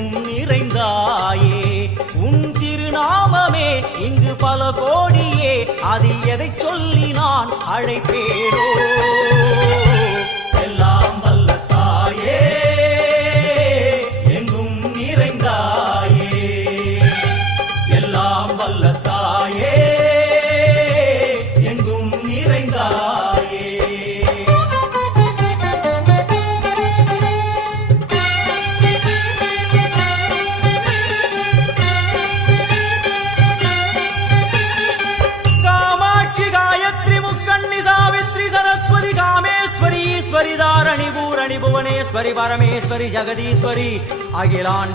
எங்கும் நிறைந்தாயே உன் திருநாமமே இங்கு பல கோடியே அதில் எதை சொல்லி நான் அழைப்பேனோ எல்லாம் வல்ல தாயே எங்கும் நிறைந்தாயே எல்லாம் வல்ல தாயே எங்கும் நிறைந்தாயே ईश्वरी धारणी भूरणी भुवनेश्वरी परमेश्वरी जगदीश्वरी अखिलांड